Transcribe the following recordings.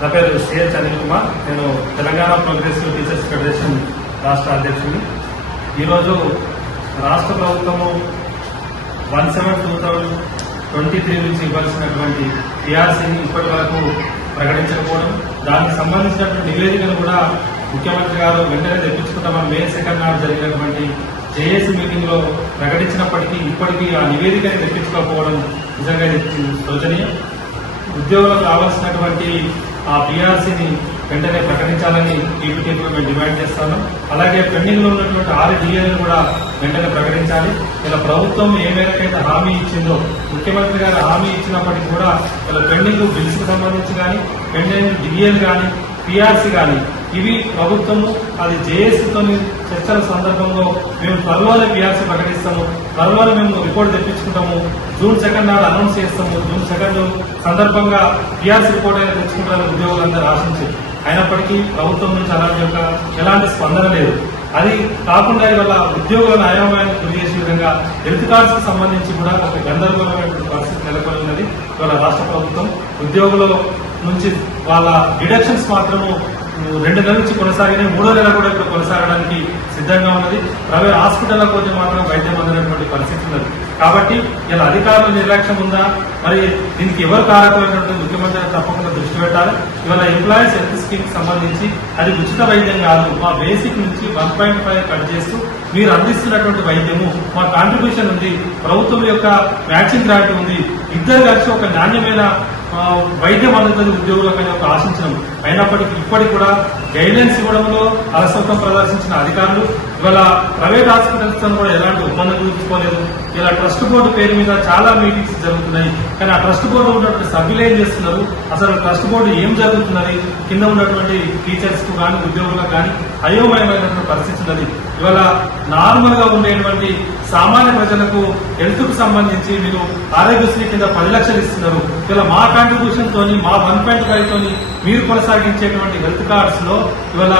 నా పేరు సిహెచ్ అనిల్ కుమార్. నేను తెలంగాణ ప్రోగ్రెసివ్ టీచర్స్ ఫెడరేషన్ రాష్ట్ర అధ్యక్షుడిని. ఈరోజు రాష్ట్ర ప్రభుత్వము 1/7/2023 నుంచి ఇవ్వాల్సినటువంటి టీఆర్సీని ఇప్పటి వరకు ప్రకటించకపోవడం, దానికి సంబంధించినటువంటి నివేదికను కూడా ముఖ్యమంత్రి గారు వెంటనే తెప్పించుకుంటామని మే 2 నాడు జరిగినటువంటి జేఏసీ మీటింగ్ లో ప్రకటించినప్పటికీ ఇప్పటికీ ఆ నివేదికని తెప్పించుకోకపోవడం నిజంగా శోచనీయం. ఉద్యోగులకు కావాల్సినటువంటి ఆ పీఆర్సీని వెంటనే ప్రకటించాలని టీపీటీపీలో మేము డిమాండ్ చేస్తాము. అలాగే పెండింగ్ లో ఉన్నటువంటి 6 డిఏలను కూడా వెంటనే ప్రకటించాలి. ఇలా ప్రభుత్వం ఏ మేరకైతే హామీ ఇచ్చిందో, ముఖ్యమంత్రి గారు హామీ ఇచ్చినప్పటికీ కూడా ఇలా పెండింగ్ బిల్స్ కు సంబంధించి కానీ, పెండింగ్ డిఏలు కానీ, పీఆర్సీ కానీ ఇవి ప్రభుత్వము అది జేఏసీతో చర్చల సందర్భంలో మేము త్వరలోనే పీఆర్సీ ప్రకటిస్తాము, త్వరలోనే మేము రిపోర్ట్ తెప్పించుకుంటాము, జూన్ 2 నాడు అనౌన్స్ చేస్తాము, జూన్ 2 సందర్భంగా పీఆర్సీ రిపోర్ట్ అయినా తెచ్చుకుంటారని ఉద్యోగులందరూ ఆశించారు. అయినప్పటికీ ప్రభుత్వం నుంచి ఎలాంటి స్పందన లేదు. అది కాకుండా ఇవాళ ఉద్యోగులను అయోమయాన్ని గురి చేసే విధంగా హెల్త్ కార్డ్స్ కి సంబంధించి కూడా ఒక గందరగోళమైనటువంటి పరిస్థితి నెలకొని ఉన్నది. ఇవాళ రాష్ట్ర ప్రభుత్వం ఉద్యోగుల నుంచి వాళ్ళ డిడక్షన్స్ మాత్రము 2 నెలల నుంచి కొనసాగినాయి, 3వ నెల కూడా ఇప్పుడు కొనసాగడానికి సిద్ధంగా ఉన్నది. ప్రైవేట్ హాస్పిటల్లకు పోతే మాత్రం వైద్యం అందనటువంటి పరిస్థితి ఉన్నది. కాబట్టి ఇలా అధికారుల నిర్లక్ష్యం ఉందా, మరి దీనికి ఎవరు కారకమైనటువంటి ముఖ్యమంత్రి తప్పకుండా దృష్టి పెట్టాలి. ఇవాళ ఎంప్లాయీస్ హెల్త్ స్కీమ్ కి సంబంధించి అది ఉచిత వైద్యం కాదు, మా బేసిక్ నుంచి 1.5 కట్ చేస్తూ మీరు అందిస్తున్నటువంటి వైద్యము మా కాంట్రిబ్యూషన్ ఉంది, ప్రభుత్వం యొక్క వ్యాక్సిన్ గ్రాంట్ ఉంది, ఇద్దరు కలిసి ఒక నాణ్యమైన వైద్యం అందుతుంది ఉద్యోగులకు అని ఒక ఆశించడం. అయినప్పటికీ ఇప్పటికి కూడా గైడ్లైన్స్ ఇవ్వడంలో అలసత్వం ప్రదర్శించిన అధికారులు ఇవాళ ప్రైవేట్ హాస్పిటల్స్ తో కూడా ఎలాంటి ఒప్పందం కుదుర్చుకోలేదు. ఇలా ట్రస్ట్ బోర్డు పేరు మీద చాలా మీటింగ్స్ జరుగుతున్నాయి, కానీ ఆ ట్రస్ట్ బోర్డు ఉన్నటువంటి సభ్యులు ఏం చేస్తున్నారు, అసలు ట్రస్ట్ బోర్డు ఏం జరుగుతున్నది, కింద ఉన్నటువంటి టీచర్స్ కు కానీ ఉద్యోగులకు కానీ అయోమయమైనటువంటి పరిస్థితి ఉన్నది. ఇవాళ నార్మల్ గా ఉండేటువంటి సామాన్య ప్రజలకు హెల్త్ కు సంబంధించి మీరు ఆరోగ్యశ్రీ కింద 10 లక్షలు ఇస్తున్నారు. ఇలా మా కాంట్రిబ్యూషన్ తోని, మా 1.5 తోని మీరు కొనసాగించేటువంటి హెల్త్ కార్డ్స్ లో ఇవాళ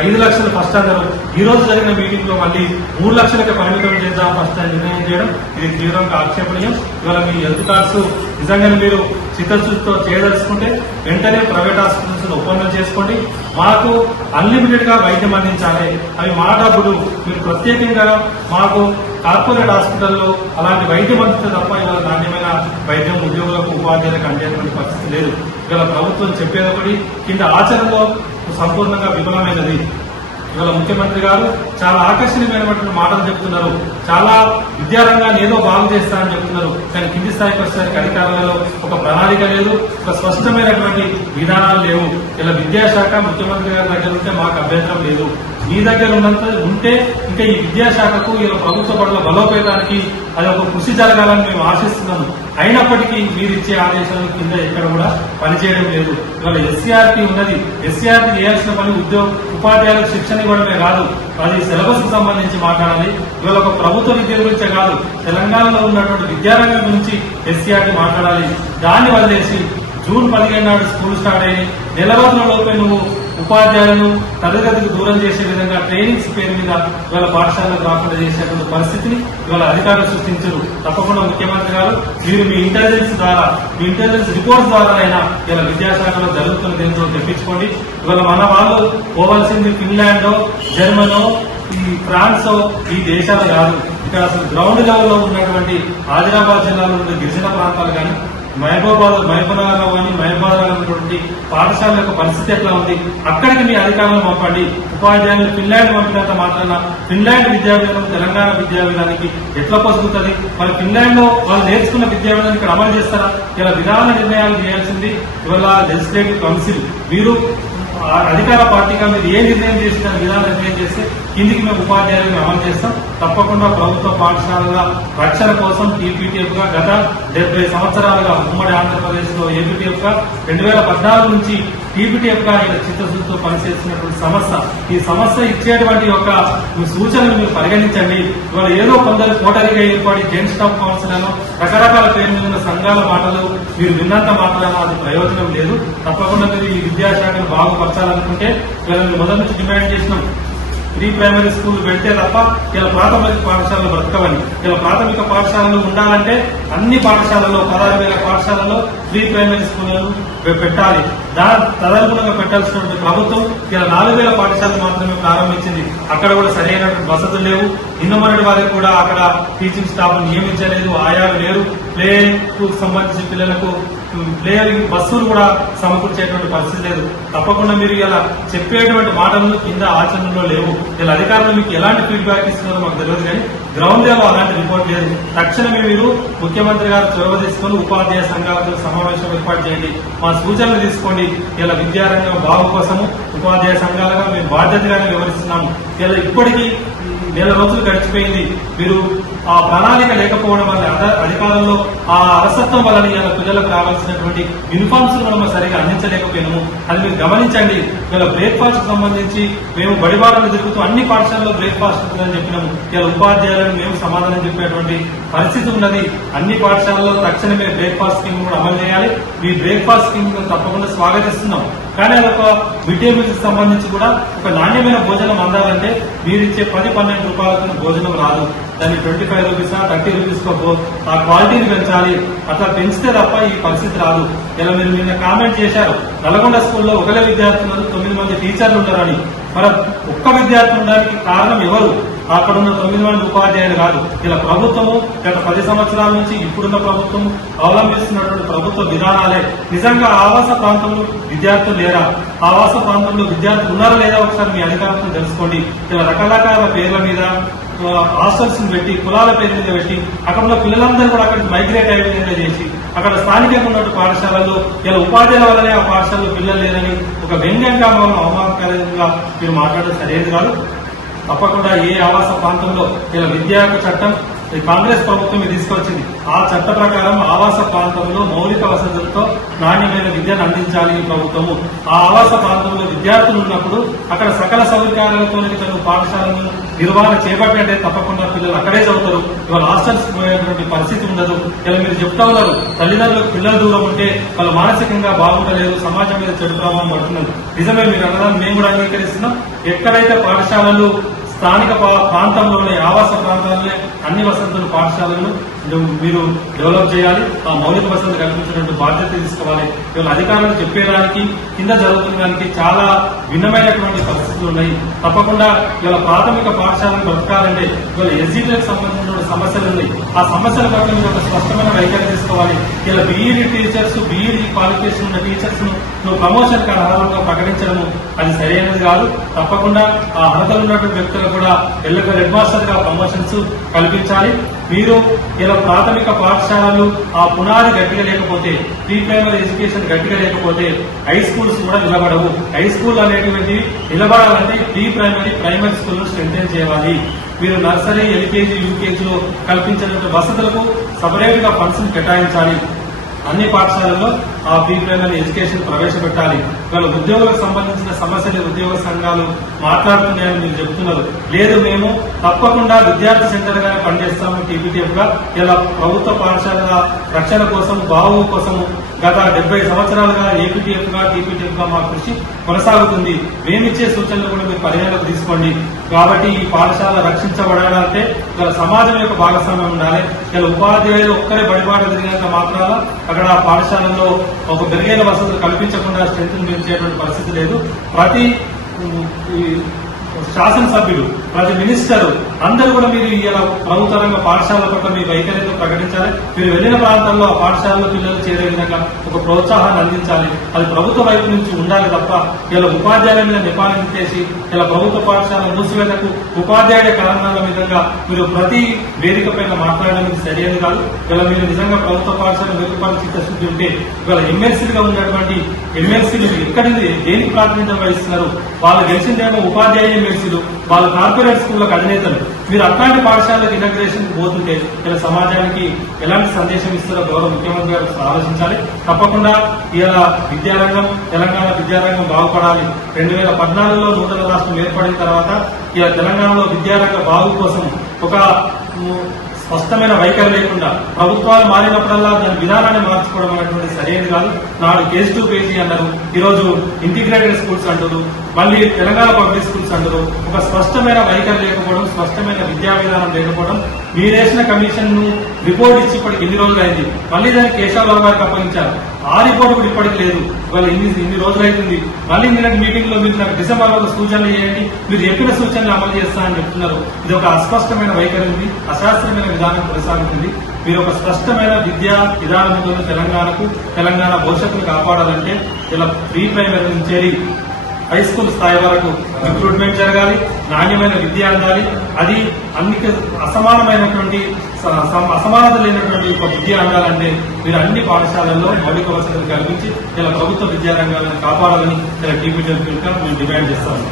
5 లక్షలు ఫస్ట్ అన్నారు. ఈ రోజు జరిగిన మీటింగ్ లో మళ్ళీ 3 లక్షలకు పరిమితం చేద్దాం ఫస్ట్ అని నిర్ణయం చేయడం ఇది తీవ్రంగా ఆక్షేపణీయం. ఇవాళ మీ హెల్త్ కార్డ్స్ నిజంగానే మీరు చిత్తశుద్ధితో చేయదలుచుకుంటే వెంటనే ప్రైవేట్ హాస్పిటల్స్ ఒప్పందం చేసుకోండి, మాకు అన్లిమిటెడ్ గా వైద్యం అందించాలి. అవి మా డబ్బులు, మీరు ప్రత్యేకంగా మాకు కార్పొరేట్ హాస్పిటల్లో అలాంటి వైద్యం అందిస్తే తప్ప ఇవాళ నాణ్యమైన వైద్యం ఉద్యోగులకు ఉపాధ్యాయులకు అందేటువంటి పరిస్థితి లేదు. ఇవాళ ప్రభుత్వం చెప్పేది ఒకటి, కింద ఆచరణలో సంపూర్ణంగా విఫలమైనది. ఇవాళ ముఖ్యమంత్రి గారు చాలా ఆకర్షణీయమైనటువంటి మాటలు చెప్తున్నారు, చాలా విద్యారంగాన్ని ఏదో బాగు చేస్తా అని చెప్తున్నారు, కానీ కింది స్థాయికి వచ్చేసరికి అధికారులలో ఒక ప్రణాళిక లేదు, ఒక స్పష్టమైనటువంటి విధానాలు లేవు. ఇలా విద్యాశాఖ ముఖ్యమంత్రి గారి దగ్గర ఉంటే మాకు అభ్యంతరం లేదు, మీ దగ్గర ఉన్నంత ఉంటే ఇంకా ఈ విద్యాశాఖకు ఇలా ప్రభుత్వ పట్ల బలోపేతానికి అది ఒక కృషి జరగాలని మేము ఆశిస్తున్నాము. అయినప్పటికీ మీరు ఇచ్చే ఆదేశాలు కింద ఎక్కడ కూడా పనిచేయడం లేదు. ఇవాళ ఎస్సీఆర్టీ ఉన్నది, ఎస్సీఆర్టీ చేయాల్సిన పని ఉపాధ్యాయులకు శిక్షణ ఇవ్వడమే కాదు, అది సిలబస్ కు సంబంధించి మాట్లాడాలి. ఇవాళ ఒక ప్రభుత్వ విద్య గురించే కాదు, తెలంగాణలో ఉన్నటువంటి విద్యారంగం గురించి ఎస్సీఆర్టీ మాట్లాడాలి. దాన్ని వదిలేసి జూన్ 15 నాడు స్కూల్ స్టార్ట్ అయ్యి నెల రోజుల లోపే నువ్వు ఉపాధ్యాయులను తరగతికి దూరం చేసే విధంగా ట్రైనింగ్స్ పేరు మీద ఇవాళ పాఠశాలకు రాకుండా చేసేటువంటి పరిస్థితిని ఇవాళ అధికారులు సృష్టించారు. తప్పకుండా ముఖ్యమంత్రి గారు మీరు మీ ఇంటెలిజెన్స్ రిపోర్ట్స్ ద్వారా అయినా ఇలా విద్యాశాఖలో జరుగుతున్నది ఏంటో తెప్పించుకోండి. ఇవాళ మన వాళ్ళు పోవాల్సింది ఫిన్లాండో, జర్మనో, ఈ ఫ్రాన్సో ఈ దేశాలు కాదు. ఇక్కడ అసలు గ్రౌండ్ లెవెల్లో ఉన్నటువంటి ఆదిలాబాద్ జిల్లాలో ఉన్న గిరిజన ప్రాంతాలు కానీ, మహబూబాబాద్ ఉన్నటువంటి పాఠశాల యొక్క పరిస్థితి ఎట్లా ఉంది, అక్కడికి మీ అధికారులను పంపండి. ఉపాధ్యాయులు ఫిన్లాండ్ పంపినంత మాత్రాన ఫిన్లాండ్ విద్యా విధానం తెలంగాణ విద్యా విధానానికి ఎట్లా పొసుగుతుంది? మరి ఫిన్లాండ్ లో వాళ్ళు నేర్చుకున్న విద్యా విధానం ఇక్కడ అమలు చేస్తారా? ఇలా విధాన నిర్ణయాలు చేయాల్సింది ఇవాళ లెజిస్లేటివ్ కౌన్సిల్. మీరు అధికార పార్టీగా మీరు ఏ నిర్ణయం చేసిన విధానం నిర్ణయం చేస్తే కిందికి మేము ఉపాధ్యాయులను అమలు చేస్తాం. తప్పకుండా ప్రభుత్వ పాఠశాలల రక్షణ కోసం టీపీటీఎఫ్ గా గత 70 సంవత్సరాలుగా ఉమ్మడి ఆంధ్రప్రదేశ్ లో ఏపీటీఎఫ్ గా 2014 నుంచి టీపీటీఎఫ్ గా చిత్తశుద్ధితో పనిచేస్తున్నటువంటి సమస్య, ఈ సమస్య ఇచ్చేటువంటి యొక్క సూచనలు మీరు పరిగణించండి. ఇవాళ ఏదో కొందరు కోటరీగా ఏర్పడి జాయింట్ స్టాఫ్ కౌన్సిల్ అను రకరకాల పేరు మీద ఉన్న సంఘాల మాటలు మీరు విన్నంత మాత్రాన అది ప్రయోజనం లేదు. తప్పకుండా మీరు ఈ విద్యాశాఖను బాగుపరచాలనుకుంటే ఇవాళ మొదటి నుంచి డిమాండ్ చేసినాం, ప్రీ ప్రైమరీ స్కూల్ పెడితే తప్ప ఇలా ప్రాథమిక పాఠశాలలు బ్రతకవని. ఇలా ప్రాథమిక పాఠశాలలు ఉండాలంటే అన్ని పాఠశాలలో 16,000 పాఠశాలలో ప్రీ ప్రైమరీ స్కూళ్లను పెట్టాలి. తదనుగుణంగా పెట్టాల్సినటువంటి ప్రభుత్వం ఇలా 4,000 పాఠశాలలు మాత్రమే ప్రారంభించింది. అక్కడ కూడా సరైనటువంటి వసతులు లేవు. ఇన్నమన్నటి వారికి కూడా అక్కడ టీచింగ్ స్టాఫ్ నియమించలేదు, ఆయాలు లేరు. ప్లే కు సంబంధించిన పిల్లలకు ప్లే బస్సులు కూడా సమకూర్చేటువంటి పరిస్థితి లేదు. తప్పకుండా మీరు ఇలా చెప్పేటువంటి మాటలు కింద ఆచరణలో లేవు. ఇలా అధికారులు మీకు ఎలాంటి ఫీడ్బ్యాక్ ఇస్తున్నారో మాకు తెలియదు, కానీ గ్రౌండ్ లెవెల్ అలాంటి రిపోర్ట్ లేదు. తక్షణమే మీరు ముఖ్యమంత్రి గారు చొరవ తీసుకొని ఉపాధ్యాయ సంఘాలతో సమావేశం ఏర్పాటు చేయండి, మా సూచనలు తీసుకోండి. ఇలా విద్యారంగం బాగు కోసము ఉపాధ్యాయ సంఘాలుగా మేము బాధ్యతగానే వివరిస్తున్నాము. ఇలా ఇప్పటికీ నెల రోజులు గడిచిపోయింది. మీరు ఆ ప్రణాళిక లేకపోవడం వల్ల అధికారంలో ఆ అలసత్వం వల్ల ఇలా పిల్లలకు రావాల్సినటువంటి యూనిఫామ్స్ మనం సరిగా అందించలేకపోయినాము. అది మీరు గమనించండి. ఇలా బ్రేక్ఫాస్ట్ సంబంధించి మేము బడిబాటలు తిరుగుతూ అన్ని పాఠశాలలో బ్రేక్ఫాస్ట్ ఉంటుందని చెప్పినాము. ఇలా ఉపాధ్యాయులను మేము సమాధానం చెప్పేటువంటి పరిస్థితి ఉన్నది. అన్ని పాఠశాలలో తక్షణమే బ్రేక్ఫాస్ట్ స్కీమ్ కూడా అమలు చేయాలి. ఈ బ్రేక్ఫాస్ట్ స్కీమ్ తప్పకుండా స్వాగతిస్తున్నాం. కానీ అదొక మిడ్ డే మీల్స్ సంబంధించి కూడా ఒక నాణ్యమైన భోజనం అందాలంటే మీరిచ్చే 10-12 రూపాయలకు భోజనం రాదు. దాన్ని 25 రూపీసా 30 రూపీస్కో ఆ క్వాలిటీని పెంచాలి. అట్లా పెంచితే తప్ప ఈ పరిస్థితి రాదు. ఇలా మీరు నిన్న కామెంట్ చేశారు, నల్గొండ స్కూల్లో ఒకరే విద్యార్థులు 9 మంది టీచర్లు ఉన్నారని. మరి ఒక్క విద్యార్థి ఉండడానికి కారణం ఎవరు? అక్కడ ఉన్న 9 మంది ఉపాధ్యాయులు కాదు. ఇలా ప్రభుత్వము గత 10 సంవత్సరాల నుంచి ఇప్పుడున్న ప్రభుత్వం అవలంబిస్తున్నటువంటి ప్రభుత్వ విధానాలే. నిజంగా ఆవాస ప్రాంతంలో విద్యార్థులు లేరా? ఆవాస ప్రాంతంలో విద్యార్థులు ఉన్నారా లేదా ఒకసారి మీ అధికారులను తెలుసుకోండి. ఇలా రకరకాల పేర్ల మీద హాస్టల్స్ పెట్టి, కులాల పేరు మీద పెట్టి అక్కడ ఉన్న పిల్లలందరూ కూడా అక్కడికి మైగ్రేట్ అయ్యే విధంగా చేసి అక్కడ స్థానికంగా ఉన్నటువంటి పాఠశాలల్లో ఇలా ఉపాధ్యాయుల వల్లనే ఆ పాఠశాలలో పిల్లలు లేరని ఒక వ్యంగ్యంగా అవమానకరంగా మీరు మాట్లాడడం సరైనది కాదు. తప్పకుండా ఏ ఆవాస ప్రాంతంలో ఇలా విద్యా చట్టం కాంగ్రెస్ ప్రభుత్వం తీసుకొచ్చింది. ఆ చట్ట ప్రకారం ఆవాస ప్రాంతంలో మౌలిక వసతులతో నాణ్యమైన విద్యను అందించాలి ఈ ప్రభుత్వము. ఆ ఆవాస ప్రాంతంలో విద్యార్థులు ఉన్నప్పుడు అక్కడ సకల సౌకర్యాలతో చదువు పాఠశాలను నిర్వహణ చేపట్టే తప్పకుండా పిల్లలు అక్కడే చదువుతారు. ఇవాళ హాస్టల్స్ పోయేటువంటి పరిస్థితి ఉండదు. ఇలా మీరు చెప్తా ఉన్నారు, తల్లిదండ్రులకు పిల్లలు దూరం ఉంటే వాళ్ళు మానసికంగా బాగుంటలేదు, సమాజం మీద చెడు ప్రభావం పడుతున్నారు. నిజమే, మీరు అన్నదాన్ని మేము కూడా అంగీకరిస్తున్నాం. ఎక్కడైతే పాఠశాలలు స్థానిక ప్రాంతంలోనే ఆవాస ప్రాంతాలనే అన్ని వసతులు పాఠశాలను మీరు డెవలప్ చేయాలి. ఆ మౌలిక వసతులు కల్పించినటువంటి బాధ్యత తీసుకోవాలి. ఇవాళ అధికారులు చెప్పేదానికి కింద జరుగుతున్న దానికి చాలా భిన్నమైనటువంటి పరిస్థితులు ఉన్నాయి. తప్పకుండా ఇవాళ ప్రాథమిక పాఠశాలను బ్రతకాలంటే ఇవాళ ఎస్జీలకు సంబంధించిన సమస్యలు ఉన్నాయి. ఆ సమస్యల పట్ల మీరు ఒక స్పష్టమైన వైఖరి తీసుకోవాలి. ఇలా బీఈడీ టీచర్స్, బీఈడీ క్వాలిఫికేషన్ ఉన్న టీచర్స్ ను ప్రమోషన్ అర్హులుగా ప్రకటించడము అది సరైనది కాదు. తప్పకుండా ఆ అర్హతలు ఉన్నటువంటి వ్యక్తులకు కూడా హెడ్ మాస్టర్ గా ప్రమోషన్స్ కల్పించాలి. మీరు ఇలా ప్రాథమిక పాఠశాలలు ఆ పునాది గట్టిగా లేకపోతే, ప్రీ ప్రైమరీ ఎడ్యుకేషన్ గట్టిగా లేకపోతే హై స్కూల్స్ కూడా నిలబడవు. హై స్కూల్ అనేటువంటి నిలబడాలంటే pre primary, primary school strengthen చేయాలి. మీరు నర్సరీ, ఎల్కేజీ, యూకేజీలో కల్పించినటువంటి వసతులకు సపరేట్ గా ఫండ్స్ కేటాయించాలి. అన్ని పాఠశాలల్లో ఆ ప్రీ ప్రైమరీ ఎడ్యుకేషన్ ప్రవేశపెట్టాలి. ఇవాళ ఉద్యోగులకు సంబంధించిన సమస్యలు ఉద్యోగ సంఘాలు మాట్లాడుతున్నాయని మీరు చెబుతున్నారు. లేదు, మేము తప్పకుండా విద్యార్థి సెంటర్ గానే పనిచేస్తాము టీపీటీఎఫ్ గా. ఇలా ప్రభుత్వ పాఠశాలల రక్షణ కోసం, బావు కోసం గత 70 సంవత్సరాలుగా ఏపీటీఎఫ్ గా, టీపీటీఎఫ్ గా మా కృషి కొనసాగుతుంది. మేమిచ్చే సూచనలు కూడా మీరు పరిగణలోకి తీసుకోండి. కాబట్టి ఈ పాఠశాల రక్షించబడాలంటే ఇలా సమాజం యొక్క భాగస్వామ్యం ఉండాలి. ఇలా ఉపాధ్యాయులు ఒక్కరే బడిబాట తిరిగినంత మాత్రాన అక్కడ ఆ పాఠశాలలో ఒక మెరుగైన వసతులు కల్పించకుండా స్ట్రెంత్ పెంచేటువంటి పరిస్థితి లేదు. ప్రతి శాసనసభ్యులు, ప్రతి మినిస్టర్ అందరూ కూడా మీరు ఇలా ప్రభుత్వ రంగ పాఠశాలల పట్ల మీ వైఖరితో ప్రకటించాలి. మీరు వెళ్లిన ప్రాంతాల్లో ఆ పాఠశాలలో పిల్లలు చేరే విధంగా ఒక ప్రోత్సాహాన్ని అందించాలి. అది ప్రభుత్వ వైపు నుంచి ఉండాలి తప్ప ఇలా ఉపాధ్యాయుల మీద నిపాలను చేసి ఇలా ప్రభుత్వ పాఠశాల మూసివేతకు ఉపాధ్యాయుల కారణాల విధంగా మీరు ప్రతి వేదిక పైన మాట్లాడడానికి సరైనది కాదు. ఇలా మీరు నిజంగా ప్రభుత్వ పాఠశాల మెరుగుపరిచి చిత్తశుద్ధి ఉంటే ఇవాళ ఎమ్మెల్సీలుగా ఉన్నటువంటి ఎమ్మెల్సీలు ఎక్కడి దేనికి ప్రాతినిధ్యం వహిస్తున్నారు? వాళ్ళు గెలిచిందేమో ఉపాధ్యాయ ఎమ్మెల్సీలు, వాళ్ళు కార్పొరేట్ స్కూళ్లకు అధినేతలు. మీరు అట్లాంటి పాఠశాలకు ఇంటగ్రేషన్ పోతుంటే ఇలా సమాజానికి ఎలాంటి సందేశం ఇస్తారో గౌరవ ముఖ్యమంత్రి గారు ఆలోచించాలి. తప్పకుండా ఇలా విద్యారంగం, తెలంగాణ విద్యారంగం బాగుపడాలి. 2014లో నూతన రాష్ట్రం ఏర్పడిన తర్వాత ఇలా తెలంగాణలో విద్యారంగ బాగు కోసం ఒక స్పష్టమైన వైఖరి లేకుండా ప్రభుత్వాలు మారినప్పుడల్లా దాని విధానాన్ని మార్చుకోవడం అనేటువంటి సరైనది కాదు. నాడు కేజీ టు పేజీ అన్నారు, ఈరోజు ఇంటిగ్రేటెడ్ స్కూల్స్ అంటారు, మళ్ళీ తెలంగాణ పబ్లిక్ స్కూల్స్ అంటారు. ఒక స్పష్టమైన వైఖరి లేకపోవడం, స్పష్టమైన విద్యా విధానం లేకపోవడం, మీరేసిన కమిషన్ ను రిపోర్ట్ ఇచ్చి ఇప్పటికి ఎన్ని రోజులు అయింది, మళ్ళీ దాన్ని కేశవరావు గారికి అప్పగించారు. ఆ రిపోర్ట్ కూడా ఇప్పటికి లేదు. ఇవాళ ఇన్ని రోజులు అవుతుంది. మళ్ళీ నిన్నటి మీటింగ్ లో మీరు నాకు డిసెంబర్ లో సూచనలు చేయండి, మీరు చెప్పిన సూచనలు అమలు చేస్తా అని చెప్తున్నారు. ఇది ఒక అస్పష్టమైన వైఖరి ఉంది, అశాస్త్రమైన విధానం కొనసాగుతుంది. మీరు ఒక స్పష్టమైన విద్యా విధానంతో తెలంగాణకు, తెలంగాణ భవిష్యత్తును కాపాడాలంటే ఇలా ప్రీ ప్రైమరీ నుంచి హై స్కూల్ స్థాయి వరకు రిక్రూట్మెంట్ జరగాలి, నాణ్యమైన విద్య అందాలి. అది అన్ని అసమానమైనటువంటి అసమానత లేనటువంటి ఒక విద్య అందాలంటే మీరు అన్ని పాఠశాలల్లో మౌలిక వసతులు కల్పించి ఇలా ప్రభుత్వ విద్యారంగాలను కాపాడాలని ఇలా టీపీ మేము డిమాండ్ చేస్తాము.